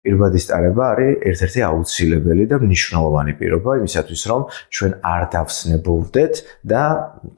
პირბადის ტარება არის ერთ-ერთი აუცილებელი და მნიშვნელოვანი პირობა იმისათვის, რომ ჩვენ არ დავსნებულდეთ და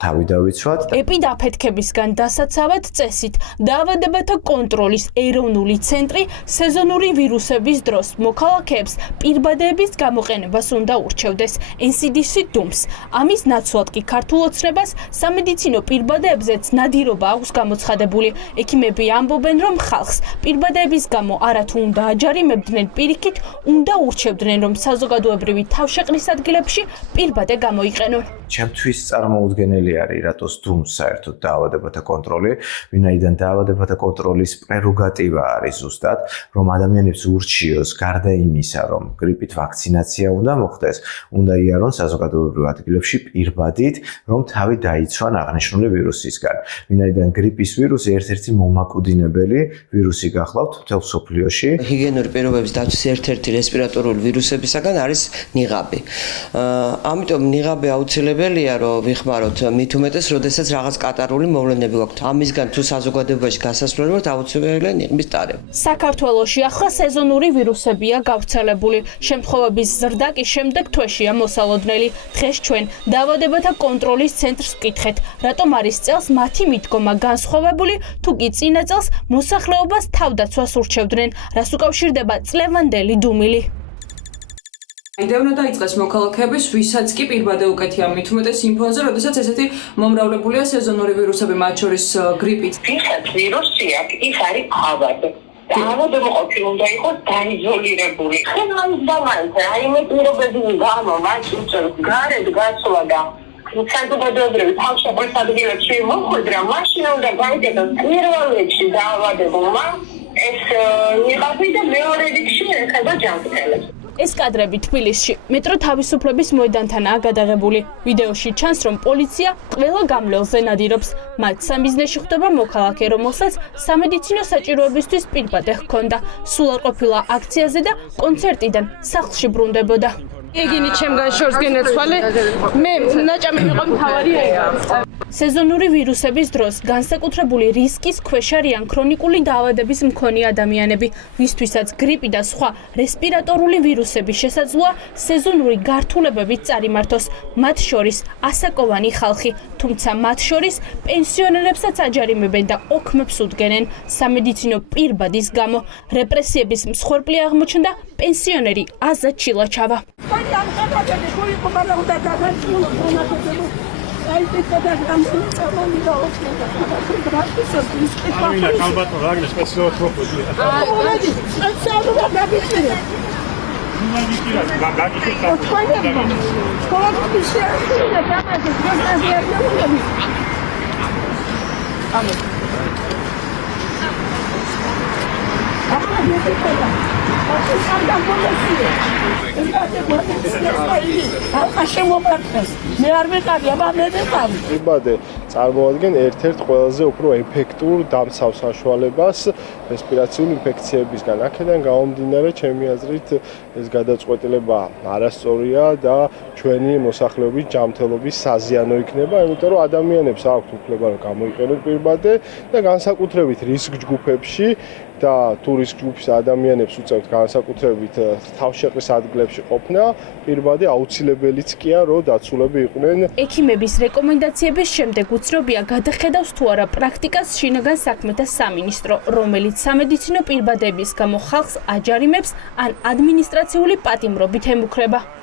თავი დავიცვათ. ეპიდაფეთქებისგან დასაცავად წესით დაავადებათა კონტროლის ეროვნული ცენტრი სეზონური ვირუსების დროს მოქალაქეებს პირბადების გამოყენებას უნდა ურჩევდეს. NCDC დუმს. ამის ნაცვლად კი ქართულ ოცნებას სამედიცინო პირბადეებზეც ნადირობა აქვს გამოცხადებული. ექიმები ამბობენ, რომ ხალხს პირბადების გამო არათუ უნდა აჯარიმებდნენ, პირიქით უნდა ურჩევდნენ, რომ საზოგადოებრივი თავშეყრის ადგილებში პირბადე გამოიყენონ. ჩემთვის წარმოუდგენელი არის, რატოს დუმს საერთოდ დაავადებათა კონტროლი, ვინაიდან დაავადებათა კონტროლის პრეროგატივა არის ზუსტად, რომ ადამიანებს ურჩიოს გარდა იმისა, რომ გრიპით ვაქცინაცია უნდა მოხდეს, უნდა იარონ საზოგადოებრივ ადგილებში პირბადით, რომ თავი დაიცვან აღნიშნული ვირუსისგან. ვინაიდან გრიპის ვირუსი ერთ-ერთი მომაკვდინებელი ვირუსი გახლავთ მთელ მსოფლიოში. ჰიგიენური პირობების დაცვის ერთ-ერთი რესპირატორული ვირუსებისაგან არის ნიღაბი. ამიტომ ნიღაბი აუცილებელია, რომ ვიხმაროთ მით უმეტეს, როდესაც რაღაც კატარული მოვლენები გვაქვს. ამისგან თუ საზოგადოებაში გასასვლელად აუცილებელია ნიღბის ტარება. საქართველოში ახლა სეზონური ვირუსებია გავრცელებული. შემთხვევების ზრდა კი შემდეგ თვეშია მოსალოდნელი. დღეს ჩვენ დაავადებათა კონტროლის ცენტრს ვკითხეთ, რატომ არის წელს მათი მიდგომა განსხვავებული, თუ კი წინა წელს მოსახლეობას თავდაცვას ურჩევდნენ, რას უკავშირდება წლევანდელი დუმილი. იდეა დაიწყეს მოქალაქეების, ვისაც კი პირბადე უკეთია მით უმეტეს იმ ფონზე, როდესაც ესეთი მომრავლებულია სეზონური ვირუსები, მათ შორის გრიპით. ვისაც ვირუსი აქვს, ის არის ავადე. დაავადება ყოფილი უნდა იყოს დაიზოლირებული. ხმაინც რაიმე პირობების გამო მათ უწევს გარეთ გასვლა და საზოგადოებრივი თავშეყრის ადგილებში მოხვედრა, მაშინ უნდა გაიგეთოს პირველ რიგში დაავადებულმა ეს ნიღაბი და მეორე რიგში ეხება ჯანმრთელებს. ეს კადრები თბილისში მეტრო თავისუფლების მოედანთანაა გადაღებული. ვიდეოში ჩანს, რომ პოლიცია ყველა გამლელზე ნადირობს. მათ სამიზნეში ხვდება მოქალაქე, რომელსაც სამედიცინო საჭიროებისთვის პირბადე ჰქონდა. სულ არ ყოფილა აქციაზე და კონცერტიდან სახლში ბრუნდებოდა. ეგინი ჩემგან შორს გენეცვალე, მე ნაჭამი ვიყო მთავარი ეგა. სეზონური ვირუსების დროს განსაკუთრებული რისკის ქვეშ არიან ქრონიკული დაავადების მქონე ადამიანები, ვისთვისაც გრიპი და სხვა რესპირატორული ვირუსები შესაძლოა სეზონური გართულებებით წარიმართოს, მათ შორის ასაკოვანი ხალხი, თუმცა მათ შორის პენსიონერებსაც აჯარიმებენ და ოქმებს უდგენენ სამედიცინო პირბადის გამო. რეპრესიების მსხვერპლი აღმოჩნდა პენსიონერი აზატ ჩილაჩავა. პირბადე წარმოადგენს ერთ-ერთ ყველაზე უფრო ეფექტურ დამცავ საშუალებას რესპირაციული ინფექციებისგან. აქედან გამომდინარე, ჩემი აზრით, ეს გადაწყვეტილება არასწორია და ჩვენი მოსახლეობის ჯანმრთელობის საზიანო იქნება, იმიტომ რომ ადამიანებს აქვთ უფლება რომ გამოიყენონ პირბადე და განსაკუთრებით რისკ ჯგუფებში და თუ რისკ ჯგუფის ადამიანებს უწევთ განსაკუთრებით თავშეყრის ადგილებში ყოფნა, პირბადე აუცილებელიც კია, რომ დაცულები იყვნენ. ექიმების რეკომენდაციების შემდეგ უცნობია გადახედავს თუ არა პრაქტიკას შინაგან საქმეთა სამინისტრო, რომელიც სამედიცინო პირბადების გამო ხალხს აჯარიმებს ან ადმინისტრაციული პატიმრობით ემუქრება.